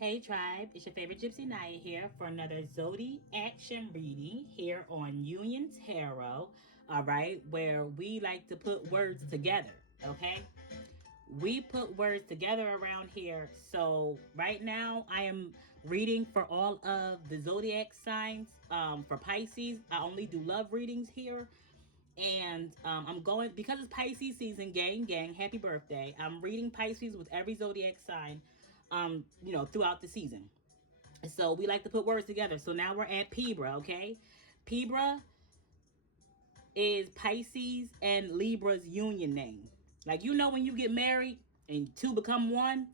Hey tribe, it's your favorite Gypsy Naya here for another Zodi action reading here on Union Tarot, all right, where we like to put words together, okay? We put words together around here. So right now I am reading for all of the zodiac signs. For Pisces, I only do love readings here. And I'm going, because it's Pisces season, gang, happy birthday. I'm reading Pisces with every zodiac sign, throughout the season. So we like to put words together. So now we're at PIBRA, okay? PIBRA is Pisces and Libra's union name. Like, when you get married and two become one,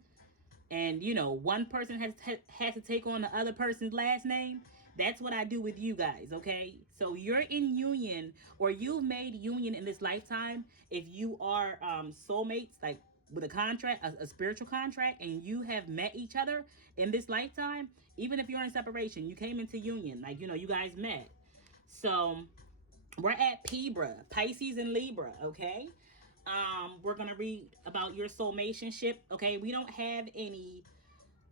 and one person has to take on the other person's last name. That's what I do with you guys, okay? So you're in union, or you've made union in this lifetime. If you are soulmates, like with a contract, a spiritual contract, and you have met each other in this lifetime, even if you're in separation, you came into union, like, you guys met. So we're at PIBRA, Pisces and Libra, okay? We're gonna read about your soulmationship, okay? We don't have any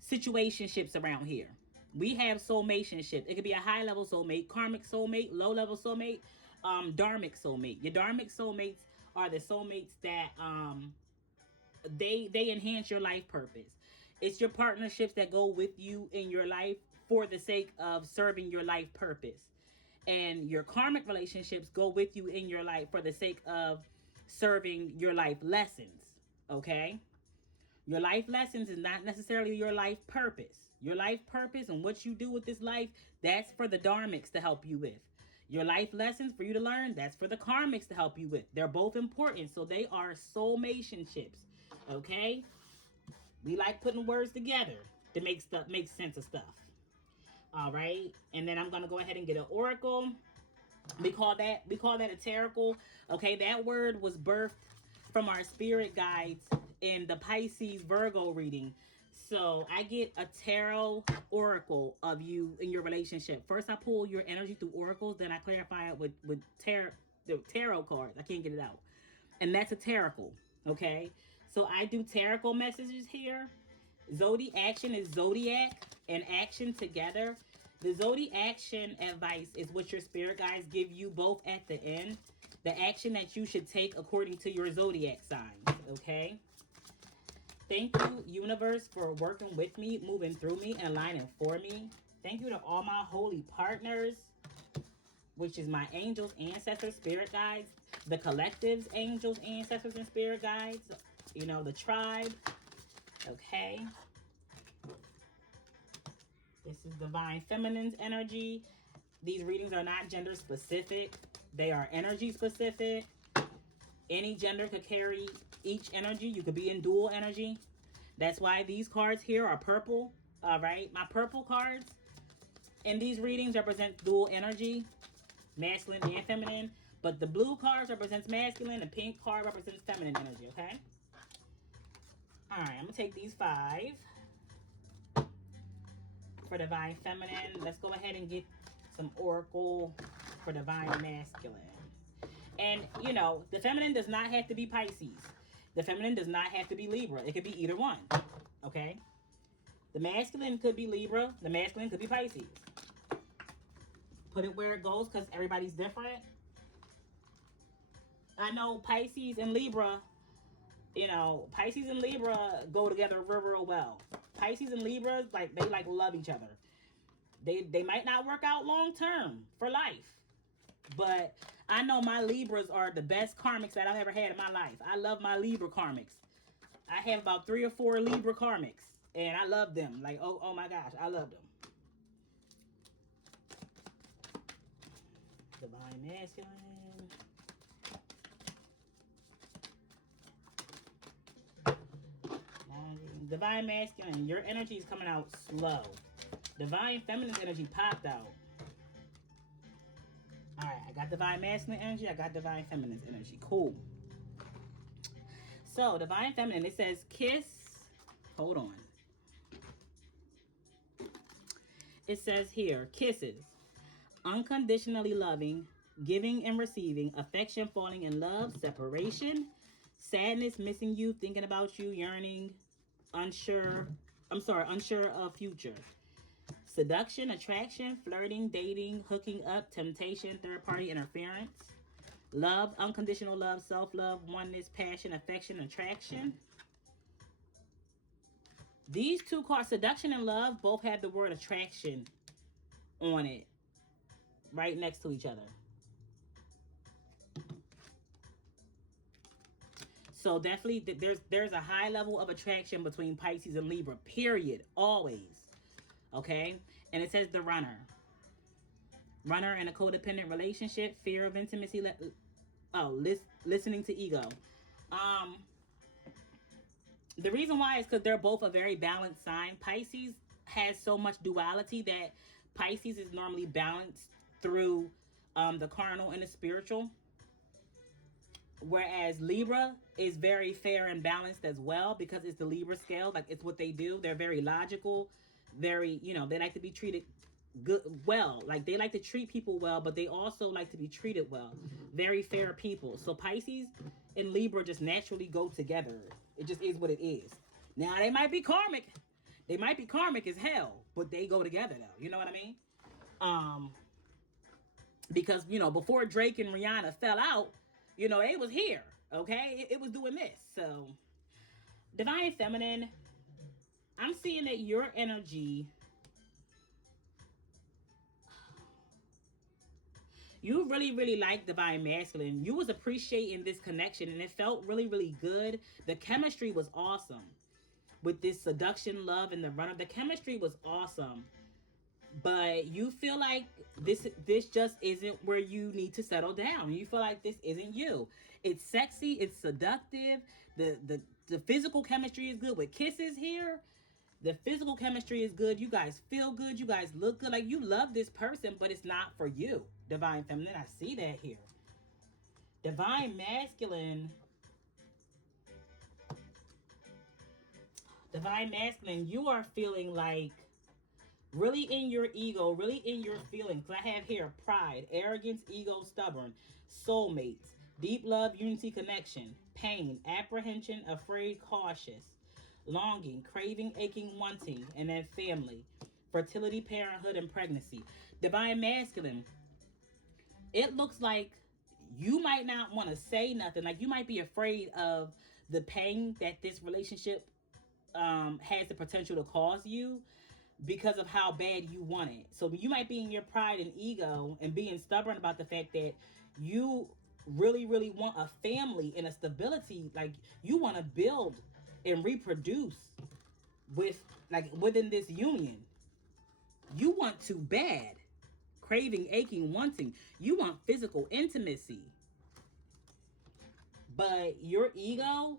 situationships around here. We have soulmationship. It could be a high level soulmate, karmic soulmate, low level soulmate, dharmic soulmate. Your dharmic soulmates are the soulmates that they enhance your life purpose. It's your partnerships that go with you in your life for the sake of serving your life purpose. And your karmic relationships go with you in your life for the sake of serving your life lessons, okay? Your life lessons is not necessarily your life purpose. Your life purpose and what you do with this life, that's for the dharmics to help you with. Your life lessons for you to learn, that's for the karmics to help you with. They're both important, so they are soulmationships, okay? We like putting words together to make sense of stuff. All right, and then I'm gonna go ahead and get an oracle. We call that a tarot. Okay, that word was birthed from our spirit guides in the Pisces Virgo reading. So I get a tarot oracle of you in your relationship. First, I pull your energy through oracles, then I clarify it with the tarot cards. I can't get it out, and that's a tarot. Okay, so I do tarot messages here. Action is zodiac and action together. The action advice is what your spirit guides give you both at the end. The action that you should take according to your zodiac signs, okay? Thank you, universe, for working with me, moving through me, and aligning for me. Thank you to all my holy partners, which is my angels, ancestors, spirit guides, the collectives, angels, ancestors, and spirit guides, the tribe. Okay. This is divine feminine's energy. These readings are not gender specific. They are energy specific. Any gender could carry each energy. You could be in dual energy. That's why these cards here are purple. All right. My purple cards in these readings represent dual energy, masculine and feminine. But the blue cards represents masculine. The pink card represents feminine energy. Okay. All right, I'm going to take these 5 for divine feminine. Let's go ahead and get some oracle for divine masculine. And, the feminine does not have to be Pisces. The feminine does not have to be Libra. It could be either one, okay? The masculine could be Libra. The masculine could be Pisces. Put it where it goes because everybody's different. I know Pisces and Libra, Pisces and Libra go together real well. Pisces and Libras, they love each other. They might not work out long term for life, but I know my Libras are the best karmics that I've ever had in my life. I love my Libra karmics. I have about 3 or 4 Libra karmics, and I love them. Like, oh my gosh, I love them. Divine masculine. Divine masculine, your energy is coming out slow. Divine feminine energy popped out. All right, I got divine masculine energy. I got divine feminine energy. Cool. So divine feminine, it says kiss. Hold on. It says here, kisses. Unconditionally loving, giving and receiving, affection, falling in love, separation, sadness, missing you, thinking about you, yearning, unsure unsure of future. Seduction, attraction, flirting, dating, hooking up, temptation, third party interference. Love, unconditional love, self-love, oneness, passion, affection, attraction. These two cards, seduction and love, both have the word attraction on it, right next to each other. So definitely there's a high level of attraction between Pisces and Libra, period, always. Okay? And it says the runner. Runner in a codependent relationship, fear of intimacy, listening to ego. The reason why is because they're both a very balanced sign. Pisces has so much duality that Pisces is normally balanced through the carnal and the spiritual. Whereas Libra is very fair and balanced as well, because it's the Libra scale. Like, it's what they do. They're very logical, very, they like to be treated well. Like, they like to treat people well, but they also like to be treated well. Very fair people. So Pisces and Libra just naturally go together. It just is what it is. Now, they might be karmic. They might be karmic as hell, but they go together though. You know what I mean? Because, before Drake and Rihanna fell out, it was here, okay? It was doing this. So, Divine Feminine, I'm seeing that your energy, you really, really like Divine Masculine. You was appreciating this connection, and it felt really, really good. The chemistry was awesome. With this seduction, love, and the runner, the chemistry was awesome. But you feel like this just isn't where you need to settle down. You feel like this isn't you. It's sexy, it's seductive. The physical chemistry is good with kisses here. The physical chemistry is good. You guys feel good. You guys look good. Like, you love this person, but it's not for you. Divine Feminine, I see that here. Divine Masculine. Divine Masculine, you are feeling like really in your ego, really in your feelings. I have here pride, arrogance, ego, stubborn, soulmates, deep love, unity, connection, pain, apprehension, afraid, cautious, longing, craving, aching, wanting, and then family, fertility, parenthood, and pregnancy. Divine Masculine, it looks like you might not want to say nothing. Like, you might be afraid of the pain that this relationship has the potential to cause you, because of how bad you want it. So you might be in your pride and ego and being stubborn about the fact that you really, really want a family and a stability. Like, you want to build and reproduce within this union. You want to bad. Craving, aching, wanting. You want physical intimacy. But your ego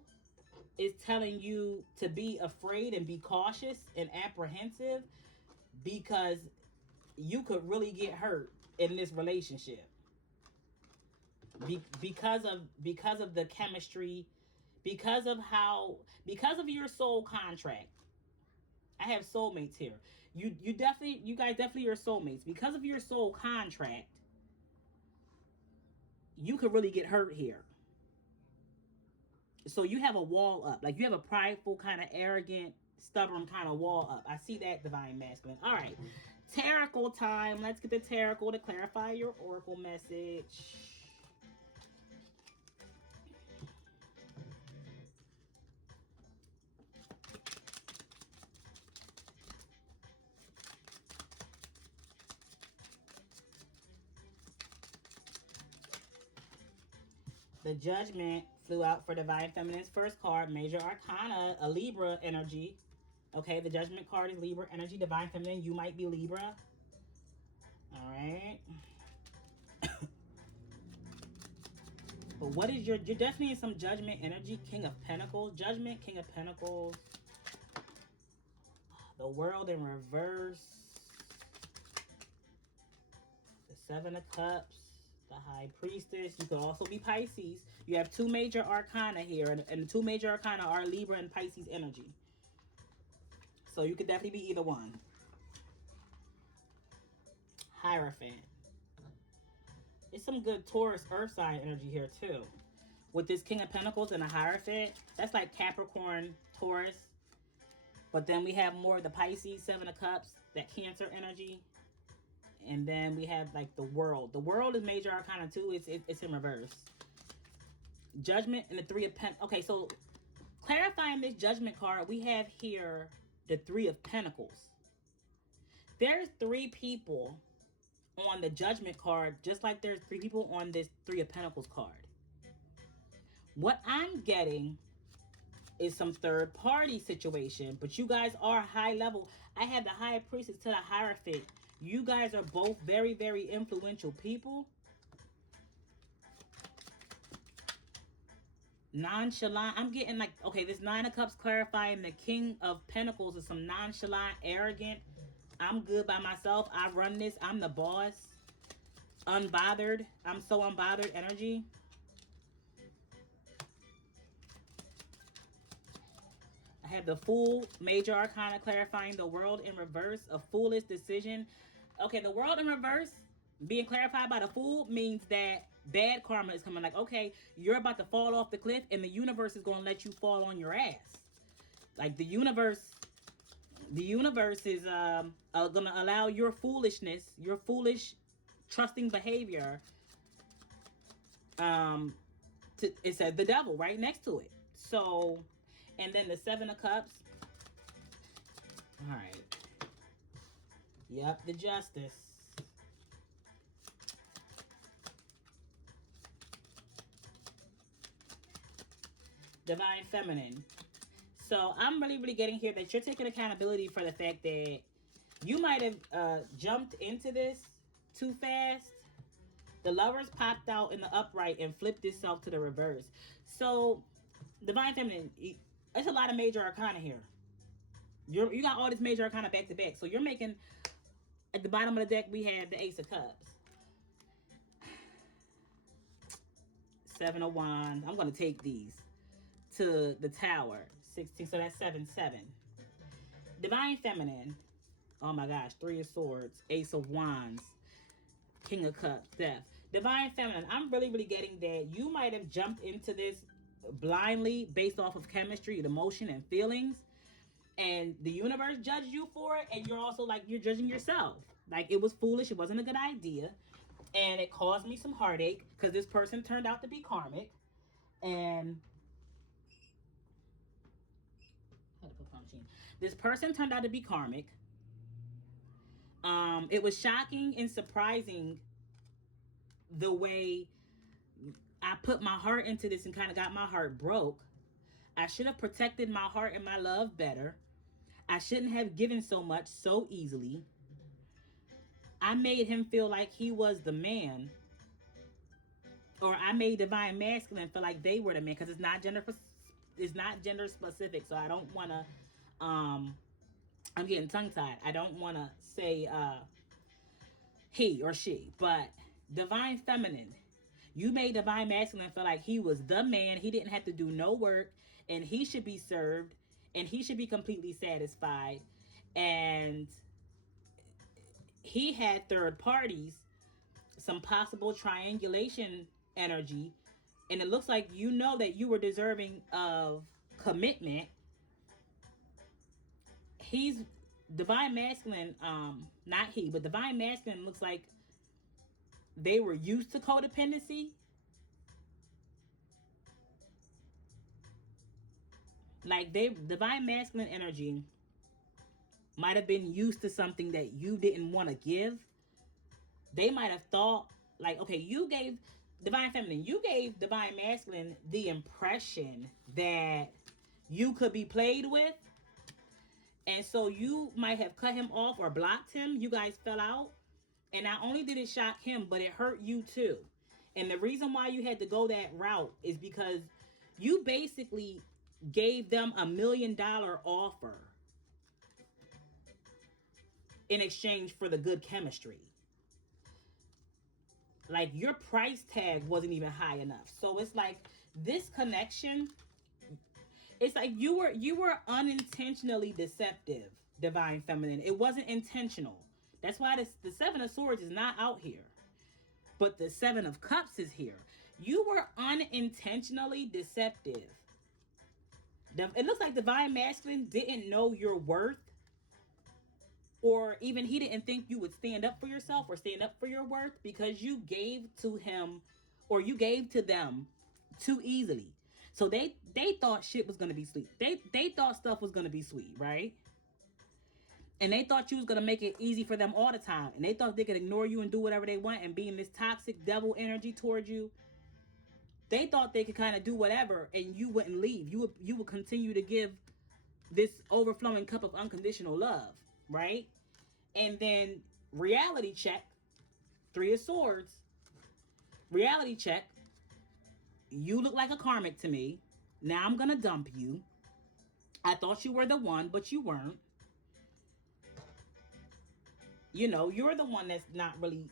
is telling you to be afraid and be cautious and apprehensive, because you could really get hurt in this relationship because of the chemistry, because of your soul contract. I have soulmates here. You guys definitely are soulmates. Because of your soul contract, you could really get hurt here. So you have a wall up. Like, you have a prideful, kind of arrogant, stubborn kind of wall up. I see that, Divine Masculine. All right. Tarot time. Let's get the tarot to clarify your oracle message. The Judgment flew out for Divine Feminine's first card, Major Arcana, a Libra energy. Okay, the Judgment card is Libra energy. Divine Feminine, you might be Libra. All right. But what is you're definitely in some Judgment energy. King of Pentacles. Judgment, King of Pentacles. The World in reverse. The Seven of Cups. The High Priestess. You could also be Pisces. You have two major arcana here, and the two major arcana are Libra and Pisces energy. So you could definitely be either one. Hierophant. It's some good Taurus earth sign energy here too. With this King of Pentacles and a Hierophant, that's like Capricorn, Taurus. But then we have more of the Pisces, Seven of Cups, that Cancer energy. And then we have like the World. The World is major arcana too. It's in reverse. Judgment and the Three of Pentacles. Okay, so clarifying this Judgment card, we have here the Three of Pentacles. There's 3 people on the Judgment card, just like there's 3 people on this Three of Pentacles card. What I'm getting is some third party situation, but you guys are high level. I have the High Priestess to the Hierophant. You guys are both very, very influential people. Nonchalant. I'm getting like, okay, this Nine of Cups clarifying the King of Pentacles is some nonchalant, arrogant. I'm good by myself. I run this. I'm the boss. Unbothered. I'm so unbothered energy. I have the Fool, major arcana clarifying the World in reverse, a foolish decision. Okay, the World in reverse being clarified by the Fool means that bad karma is coming. Like, okay, you're about to fall off the cliff and the universe is going to let you fall on your ass. Like the universe is going to allow your foolishness, your foolish trusting behavior. It says the devil right next to it. So, and then the Seven of Cups. All right. Yep, the Justice. Divine Feminine. So I'm really getting here that you're taking accountability for the fact that you might have jumped into this too fast. The Lovers popped out in the upright and flipped itself to the reverse. So Divine Feminine, it's a lot of major arcana here. You got all this major arcana back to back. So you're making, at the bottom of the deck, we have the Ace of Cups. 7 of Wands. I'm going to take these to the Tower. 16. So that's 7-7. Divine Feminine. Oh my gosh. 3 of Swords. Ace of Wands. King of Cups. Death. Divine Feminine. I'm really getting that you might have jumped into this blindly based off of chemistry, emotion, and feelings. And the universe judged you for it. And you're also like, you're judging yourself. Like, it was foolish. It wasn't a good idea. And it caused me some heartache because this person turned out to be karmic. And this person turned out to be karmic. It was shocking and surprising the way I put my heart into this and kind of got my heart broke. I should have protected my heart and my love better. I shouldn't have given so much so easily. I made him feel like he was the man. Or I made Divine Masculine feel like they were the man, because it's not gender specific. So I don't want to I'm getting tongue-tied. I don't want to say he or she, but Divine Feminine, you made Divine Masculine feel like he was the man. He didn't have to do no work, and he should be served, and he should be completely satisfied. And he had third parties, some possible triangulation energy, and it looks like you know that you were deserving of commitment. He's Divine Masculine, not he, but Divine Masculine looks like they were used to codependency. Like Divine Masculine energy might have been used to something that you didn't want to give. They might have thought like, okay, you gave Divine Feminine, you gave Divine Masculine the impression that you could be played with. And so you might have cut him off or blocked him. You guys fell out. And not only did it shock him, but it hurt you too. And the reason why you had to go that route is because you basically gave them $1 million offer in exchange for the good chemistry. Like, your price tag wasn't even high enough. So it's like this connection, it's like you were unintentionally deceptive, Divine Feminine. It wasn't intentional. That's why the Seven of Swords is not out here. But the Seven of Cups is here. You were unintentionally deceptive. It looks like divine masculine didn't know your worth, or even he didn't think you would stand up for yourself or stand up for your worth, because you gave to him, or you gave to them too easily. So they thought shit was gonna be sweet. They thought stuff was gonna be sweet, right? And they thought you was gonna make it easy for them all the time. And they thought they could ignore you and do whatever they want and be in this toxic devil energy towards you. They thought they could kind of do whatever and you wouldn't leave. You would continue to give this overflowing cup of unconditional love, right? And then reality check, 3 of Swords. Reality check. You look like a karmic to me. Now I'm gonna dump you. I thought you were the one, but you weren't. You know, you're the one that's not really.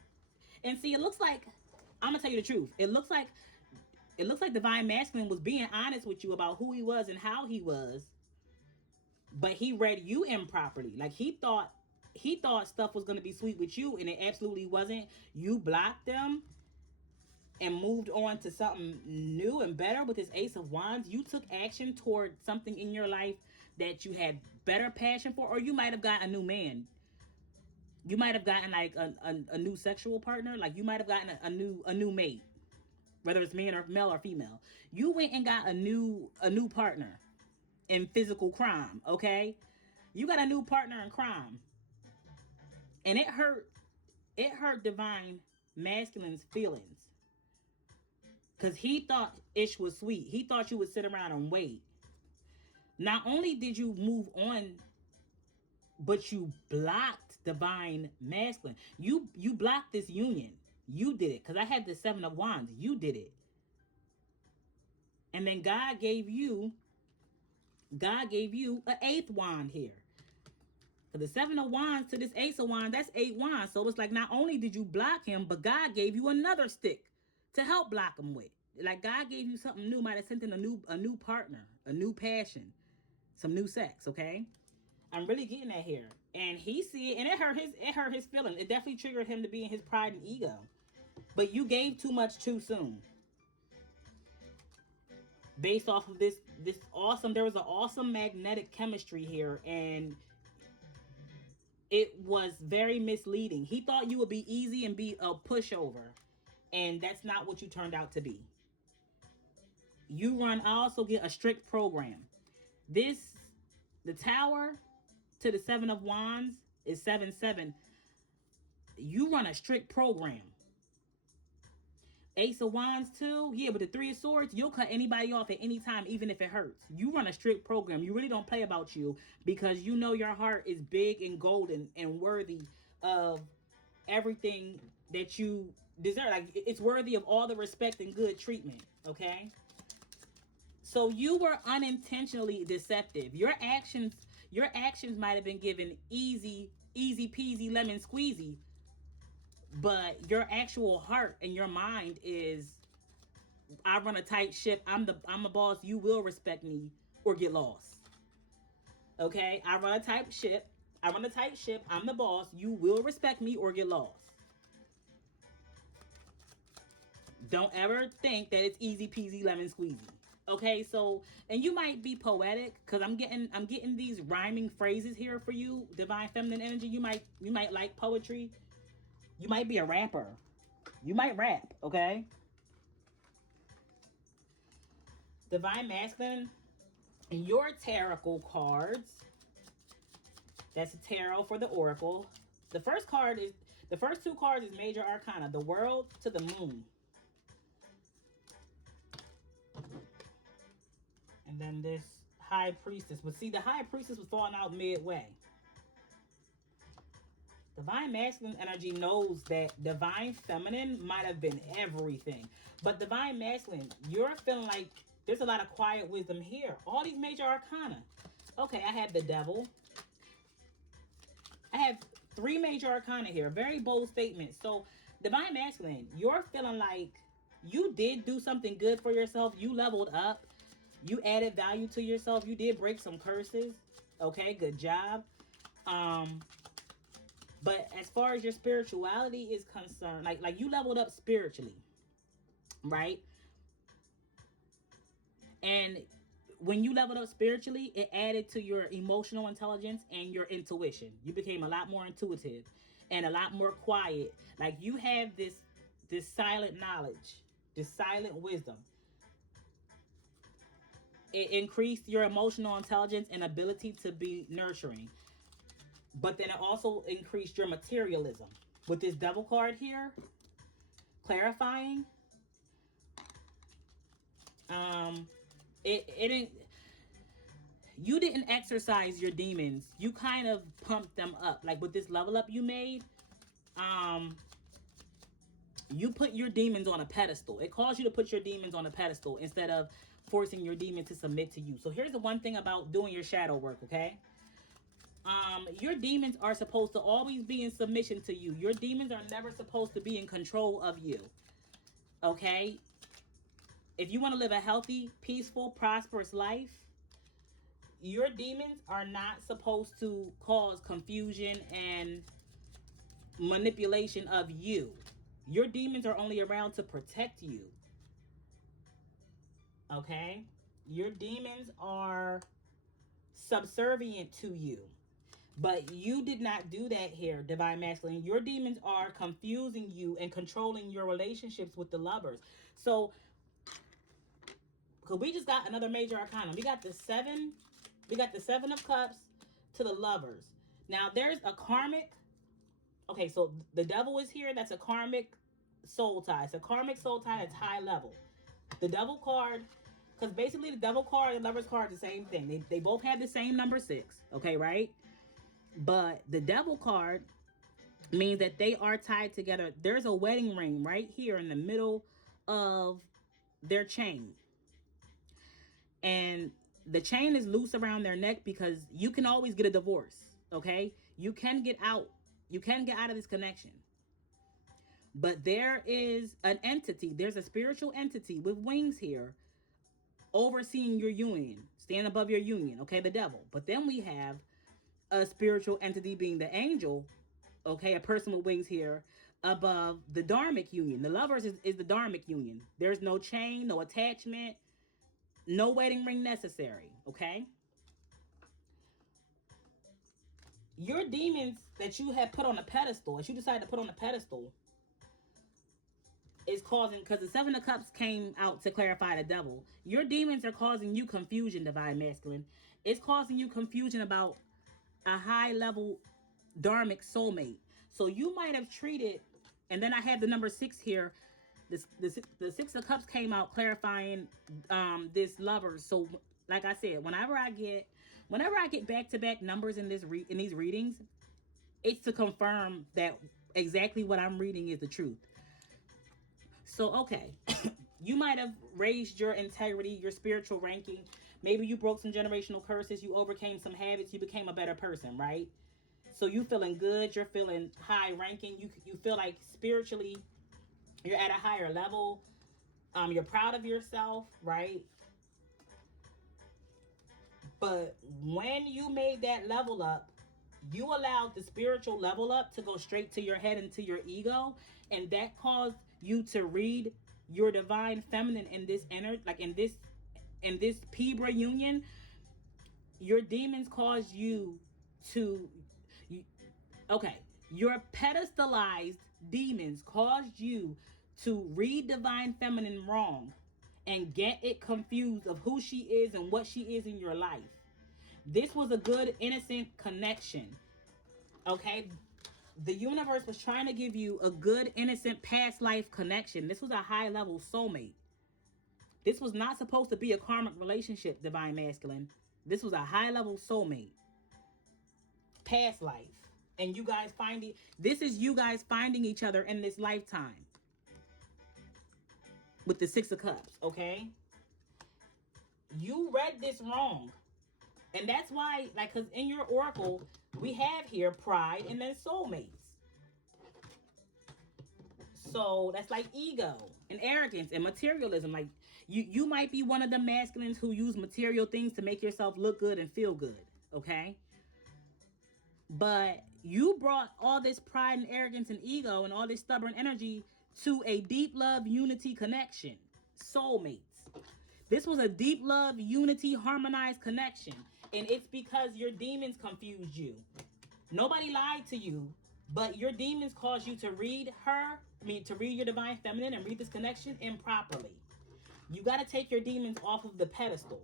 And see, it looks like, I'm gonna tell you the truth. It looks like divine masculine was being honest with you about who he was and how he was, but he read you improperly. Like he thought stuff was gonna be sweet with you, and it absolutely wasn't. You blocked them and moved on to something new and better with this Ace of Wands. You took action toward something in your life that you had better passion for, or you might have gotten a new man. You might have gotten like a new sexual partner. Like you might have gotten a new mate, whether it's male or female. You went and got a new partner in physical crime. Okay, you got a new partner in crime, and it hurt divine masculine's feelings, because he thought Ish was sweet. He thought you would sit around and wait. Not only did you move on, but you blocked divine masculine. You blocked this union. You did it, because I had the 7 of Wands. You did it. And then God gave you an 8th wand here. For the 7 of Wands to this Ace of Wands, that's 8 wands. So it's like, not only did you block him, but God gave you another stick to help block him with. Like God gave you something new. Might have sent in a new partner, a new passion, some new sex. Okay, I'm really getting that here, and he see it, and it hurt his feelings. It definitely triggered him to be in his pride and ego. But you gave too much too soon. Based off of this awesome, there was an awesome magnetic chemistry here, and it was very misleading. He thought you would be easy and be a pushover, and that's not what you turned out to be. I also get a strict program. The Tower to the 7 of Wands is 7-7. You run a strict program. Ace of Wands too. Yeah, but the 3 of Swords, you'll cut anybody off at any time, even if it hurts. You run a strict program. You really don't play about you, because you know your heart is big and golden and worthy of everything that you deserve. Like it's worthy of all the respect and good treatment. Okay. So you were unintentionally deceptive. Your actions might have been given easy peasy lemon squeezy, but your actual heart and your mind is, I run a tight ship. I'm a boss. You will respect me or get lost. Okay? I run a tight ship. I'm the boss. You will respect me or get lost. Don't ever think that it's easy peasy lemon squeezy. Okay, so, and you might be poetic, because I'm getting these rhyming phrases here for you, divine feminine energy. You might like poetry. You might be a rapper. You might rap, okay? Divine masculine, and your tarot cards. That's a tarot for the oracle. The first 2 cards is major arcana, the World to the Moon. And then this High Priestess. But see, the High Priestess was falling out midway. Divine masculine energy knows that divine feminine might have been everything. But divine masculine, you're feeling like there's a lot of quiet wisdom here. All these major arcana. Okay, I had the Devil. I have 3 major arcana here. Very bold statement. So, divine masculine, you're feeling like you did do something good for yourself. You leveled up. You added value to yourself. You did break some curses. Okay, good job. But as far as your spirituality is concerned, like you leveled up spiritually, right? And when you leveled up spiritually, it added to your emotional intelligence and your intuition. You became a lot more intuitive and a lot more quiet. Like you have this silent knowledge, this silent wisdom. It increased your emotional intelligence and ability to be nurturing. But then it also increased your materialism. With this Devil card here, clarifying, it didn't, you didn't exercise your demons. You kind of pumped them up. Like with this level up you made, you put your demons on a pedestal. It caused you to put your demons on a pedestal instead of forcing your demon to submit to you. So here's the one thing about doing your shadow work, okay? Your demons are supposed to always be in submission to you. Your demons are never supposed to be in control of you, okay? If you want to live a healthy, peaceful, prosperous life, your demons are not supposed to cause confusion and manipulation of you. Your demons are only around to protect you. Okay? Your demons are subservient to you. But you did not do that here, Divine Masculine. Your demons are confusing you and controlling your relationships with the lovers. So, because we just got another major arcana. We got the Seven of Cups to the lovers. Now, there's a karmic. Okay, so the Devil is here. That's a karmic soul tie. It's a karmic soul tie that's high level. The Devil card, because basically the Devil card and the Lover's card are the same thing. They both have the same number 6. Okay, right? But the Devil card means that they are tied together. There's a wedding ring right here in the middle of their chain. And the chain is loose around their neck because you can always get a divorce, okay? You can get out. You can get out of this connection. But there is an entity. There's a spiritual entity with wings here overseeing your union, stand above your union, okay? The Devil. But then we have a spiritual entity being the angel, okay? A person with wings here above the DHARMIC union. The lovers is the DHARMIC union. There's no chain, no attachment, no wedding ring necessary, okay? Your demons that you have put on a pedestal, that you decided to put on a pedestal, is causing, because the Seven of Cups came out to clarify the Devil. Your demons are causing you confusion, Divine Masculine. It's causing you confusion about a high level dharmic soulmate. So you might have treated, and then I have the number 6 here. The 6 of Cups came out clarifying this lover. So like I said, whenever I get back-to-back numbers in these readings, it's to confirm that exactly what I'm reading is the truth. So, okay, you might have raised your integrity, your spiritual ranking. Maybe you broke some generational curses. You overcame some habits. You became a better person, right? So you feeling good. You're feeling high ranking. You feel like spiritually you're at a higher level. You're proud of yourself, right? But when you made that level up, you allowed the spiritual level up to go straight to your head and to your ego, and that caused you to read your divine feminine in this like in this PIBRA union. Your demons caused you to your pedestalized demons caused you to read divine feminine wrong and get it confused of who she is and what she is in your life. This was a good, innocent connection, okay? The universe was trying to give you a good, innocent past life connection. This was a high-level soulmate. This was not supposed to be a karmic relationship, Divine Masculine. This was a high-level soulmate. Past life. And you guys this is you guys finding each other in this lifetime. With the 6 of Cups, okay? You read this wrong. And that's why, like, because in your oracle, we have here pride and then soulmates. So that's like ego and arrogance and materialism. Like, you might be one of the masculines who use material things to make yourself look good and feel good, okay? But you brought all this pride and arrogance and ego and all this stubborn energy to a deep love, unity, connection. Soulmates. This was a deep love, unity, harmonized connection. And it's because your demons confused you. Nobody lied to you, but your demons caused you to read to read your divine feminine and read this connection improperly. You got to take your demons off of the pedestal,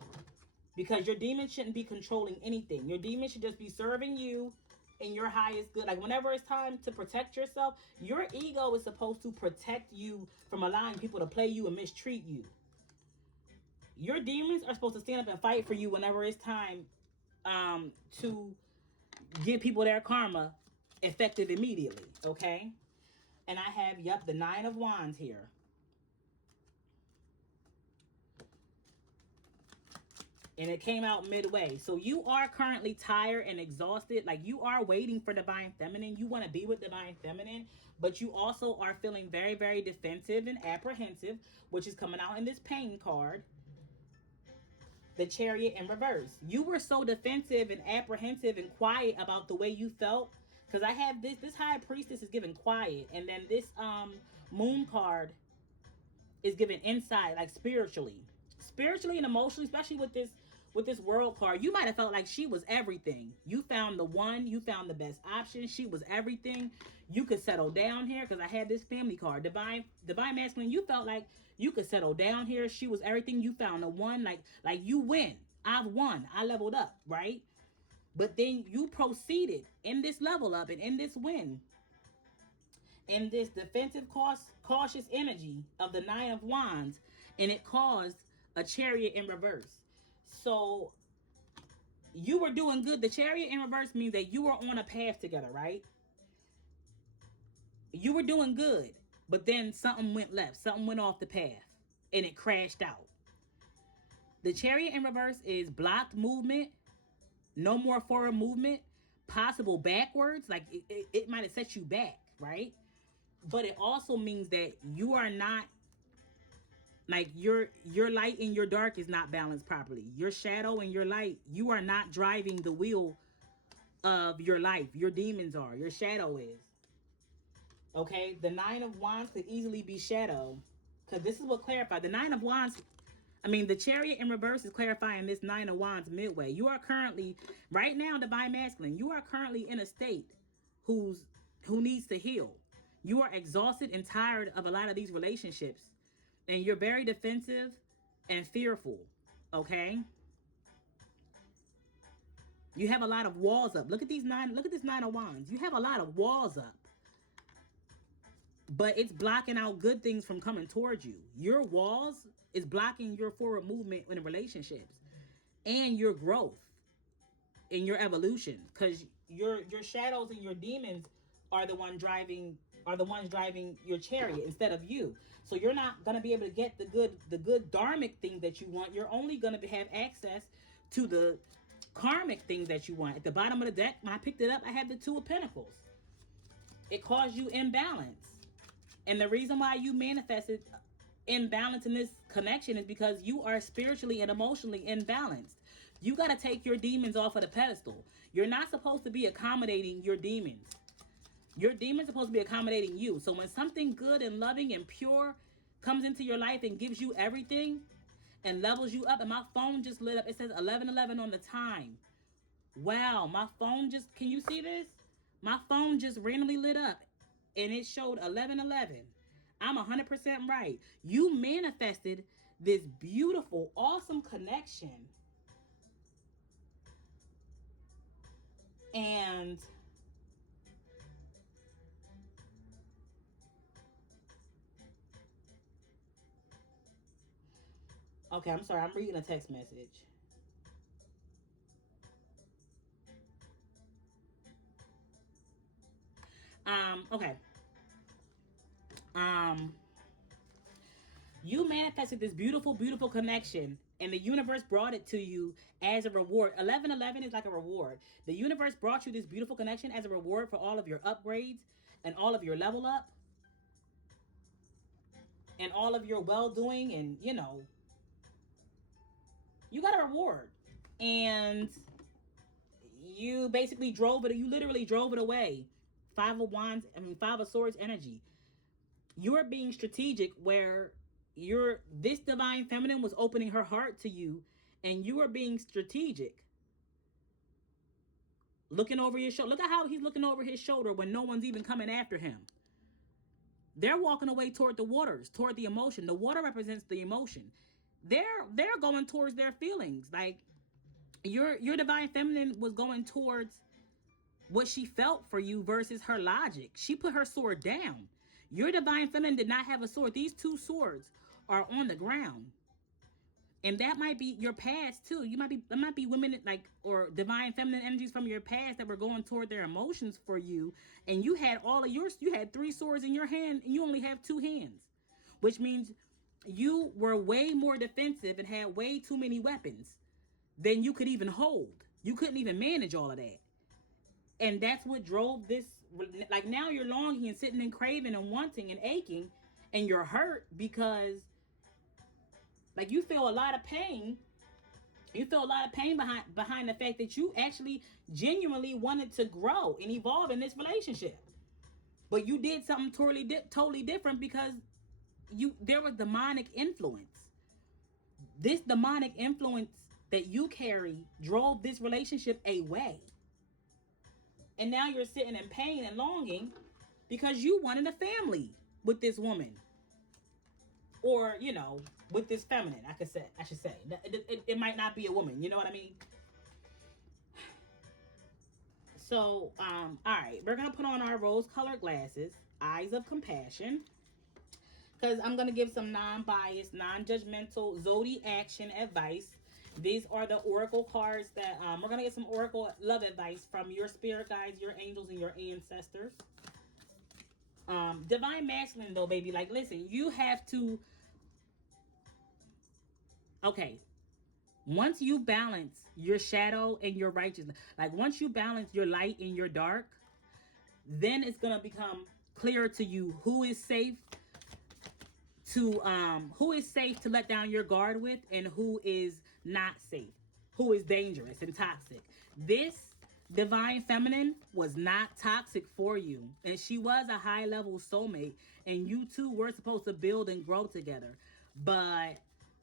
because your demons shouldn't be controlling anything. Your demons should just be serving you in your highest good. Like, whenever it's time to protect yourself, your ego is supposed to protect you from allowing people to play you and mistreat you. Your demons are supposed to stand up and fight for you whenever it's time to give people their karma effective immediately, okay? And I have, the Nine of Wands here. And it came out midway. So you are currently tired and exhausted. Like, you are waiting for divine feminine. You want to be with divine feminine, but you also are feeling very, very defensive and apprehensive, which is coming out in this pain card. The Chariot in reverse. You were so defensive and apprehensive and quiet about the way you felt, because I have this High Priestess is giving quiet, and then this Moon card is giving insight, like spiritually and emotionally, especially with this World card. You might have felt like she was everything. You found the one, you found the best option. She was everything. You could settle down here, because I had this Family card. Divine Masculine, you felt like you could settle down here. She was everything. You found the one, like you win. I've won. I leveled up, right? But then you proceeded in this level up and in this win, in this defensive, cautious energy of the Nine of Wands, and it caused a Chariot in reverse. So you were doing good. The Chariot in reverse means that you were on a path together, right? You were doing good, but then something went left. Something went off the path, and it crashed out. The Chariot in reverse is blocked movement, no more forward movement, possible backwards. Like, it might have set you back, right? But it also means that you are not, like, your light and your dark is not balanced properly. Your shadow and your light, you are not driving the wheel of your life. Your demons are. Your shadow is. Okay? The Nine of Wands could easily be shadow, because this is what clarified. The Nine of Wands, the Chariot in reverse is clarifying this Nine of Wands midway. You are currently, right now, Divine Masculine, you are currently in a state who needs to heal. You are exhausted and tired of a lot of these relationships, and you're very defensive and fearful, okay? You have a lot of walls up. Look at this Nine of Wands. You have a lot of walls up, but it's blocking out good things from coming towards you. Your walls is blocking your forward movement in relationships and your growth and your evolution, because your shadows and your demons are the ones driving your chariot instead of you. So you're not going to be able to get the good dharmic thing that you want. You're only going to have access to the karmic things that you want. At the bottom of the deck, when I picked it up, I had the Two of Pentacles. It caused you imbalance. And the reason why you manifested imbalance in this connection is because you are spiritually and emotionally imbalanced. You got to take your demons off of the pedestal. You're not supposed to be accommodating your demons. Your demons are supposed to be accommodating you. So when something good and loving and pure comes into your life and gives you everything and levels you up, and my phone just lit up. It says 11:11 on the time. Wow, my phone just, can you see this? My phone just randomly lit up and it showed 11:11. I'm 100% right. You manifested this beautiful, awesome connection. And okay, I'm sorry. I'm reading a text message. Okay. You manifested this beautiful, beautiful connection, and the universe brought it to you as a reward. 11:11 is like a reward. The universe brought you this beautiful connection as a reward for all of your upgrades and all of your level up and all of your well-doing, and you got a reward. And you basically literally drove it away. Five of Swords energy. You're being strategic where this divine feminine was opening her heart to you, and you were being strategic. Looking over your shoulder. Look at how he's looking over his shoulder when no one's even coming after him. They're walking away toward the waters, toward the emotion. The water represents the emotion. They're going towards their feelings. Like your divine feminine was going towards what she felt for you versus her logic. She put her sword down. Your divine feminine did not have a sword. These two swords are on the ground. And that might be your past too. There might be women like, or divine feminine energies from your past that were going toward their emotions for you. And you had you had 3 swords in your hand and you only have 2 hands, which means you were way more defensive and had way too many weapons than you could even hold. You couldn't even manage all of that. And that's what drove this. Like now you're longing and sitting and craving and wanting and aching, and you're hurt because like you feel a lot of pain. You feel a lot of pain behind the fact that you actually genuinely wanted to grow and evolve in this relationship. But you did something totally different because there was demonic influence. This demonic influence that you carry drove this relationship away. And now you're sitting in pain and longing because you wanted a family with this woman. Or, with this feminine, I should say. It might not be a woman, you know what I mean? So, all right, we're going to put on our rose-colored glasses, eyes of compassion, because I'm going to give some non-biased, non-judgmental zodiac advice. These are the oracle cards that we're going to get some oracle love advice from your spirit guides, your angels, and your ancestors. Divine masculine, though, baby, like, listen, you have to, okay, once you balance your shadow and your righteousness, like once you balance your light and your dark, then it's going to become clearer to you who is safe to let down your guard with, and who is not safe, who is dangerous and toxic. This divine feminine was not toxic for you, and she was a high level soulmate, and you two were supposed to build and grow together, but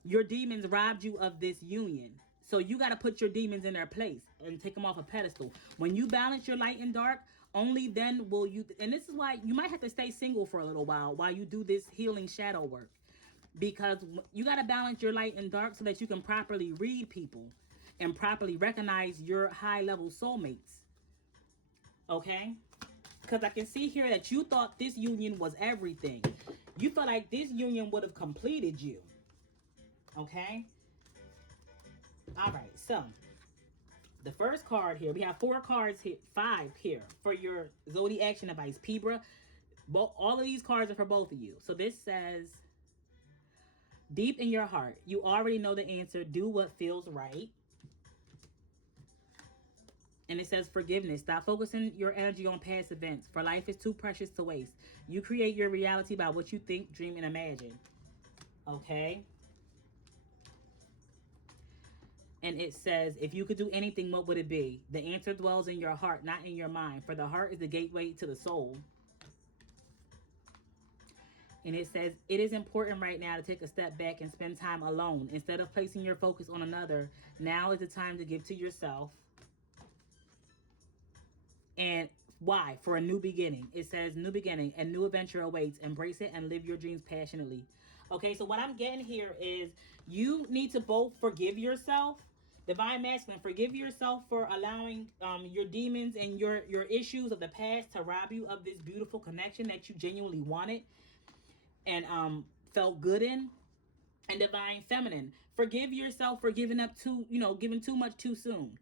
your demons robbed you of this union. So you got to put your demons in their place and take them off a pedestal. When you balance your light and dark, only then will you, and this is why you might have to stay single for a little while you do this healing shadow work, because you got to balance your light and dark so that you can properly read people and properly recognize your high-level soulmates. Okay? Because I can see here that you thought this union was everything. You felt like this union would have completed you. Okay? All right, so the first card here, we have 4 cards here, 5 here for your zodiac advice, PIBRA. All of these cards are for both of you. So this says, deep in your heart, you already know the answer. Do what feels right. And it says forgiveness. Stop focusing your energy on past events, for life is too precious to waste. You create your reality by what you think, dream, and imagine. Okay? And it says, if you could do anything, what would it be? The answer dwells in your heart, not in your mind, for the heart is the gateway to the soul. And it says, it is important right now to take a step back and spend time alone. Instead of placing your focus on another, now is the time to give to yourself. And why? For a new beginning. It says, new beginning, a new adventure awaits. Embrace it and live your dreams passionately. Okay, so what I'm getting here is you need to both forgive yourself. Divine masculine, forgive yourself for allowing your demons and your issues of the past to rob you of this beautiful connection that you genuinely wanted and felt good in. And divine feminine, forgive yourself for giving too much too soon.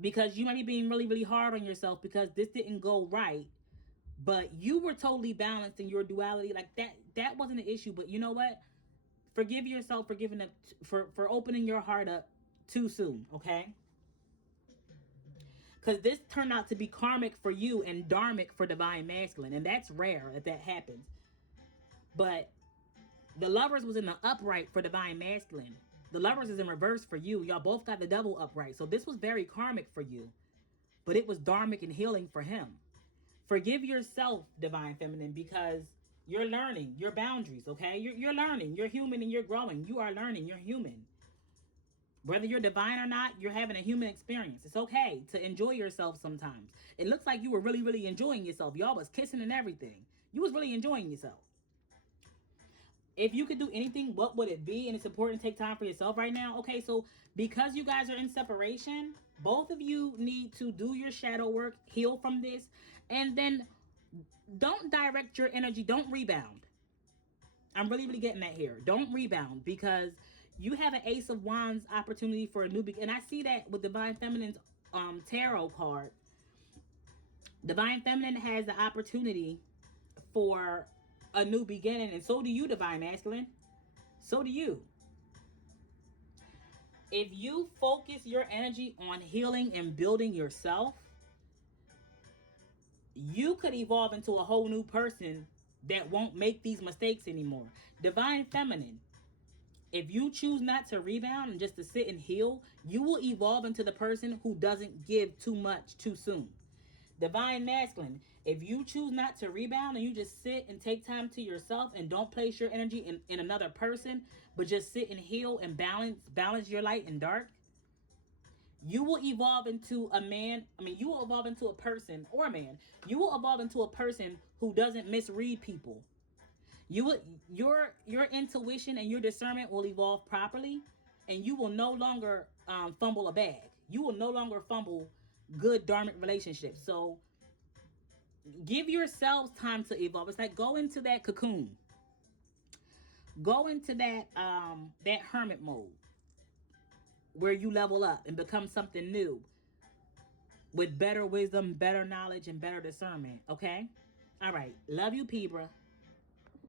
Because you might be being really, really hard on yourself because this didn't go right. But you were totally balanced in your duality. Like that wasn't an issue. But you know what? Forgive yourself for giving up, for opening your heart up too soon, okay? Because this turned out to be karmic for you and dharmic for divine masculine. And that's rare that happens. But the lovers was in the upright for divine masculine. The lovers is in reverse for you. Y'all both got the double upright. So this was very karmic for you. But it was dharmic and healing for him. Forgive yourself, divine feminine, because You're learning your boundaries, okay? You're learning. You're human and you're growing. You are learning. You're human. Whether you're divine or not, you're having a human experience. It's okay to enjoy yourself sometimes. It looks like you were really, really enjoying yourself. Y'all was kissing and everything. You was really enjoying yourself. If you could do anything, what would it be? And it's important to take time for yourself right now. Okay, so because you guys are in separation, both of you need to do your shadow work, heal from this, and then don't direct your energy. Don't rebound. I'm really, really getting that here. Don't rebound, because you have an Ace of Wands opportunity for a new beginning. And I see that with Divine Feminine's tarot card. Divine Feminine has the opportunity for a new beginning, and so do you, Divine Masculine. So do you. If you focus your energy on healing and building yourself, you could evolve into a whole new person that won't make these mistakes anymore. Divine Feminine, if you choose not to rebound and just to sit and heal, you will evolve into the person who doesn't give too much too soon. Divine Masculine, if you choose not to rebound and you just sit and take time to yourself and don't place your energy in another person, but just sit and heal and balance your light and dark, you will evolve into a man. You will evolve into a person, or a man. You will evolve into a person who doesn't misread people. Your intuition and your discernment will evolve properly, and you will no longer fumble a bag. You will no longer fumble good dharmic relationships. So give yourselves time to evolve. It's like go into that cocoon. Go into that hermit mode where you level up and become something new with better wisdom, better knowledge, and better discernment. Okay? All right. Love you, Pibra.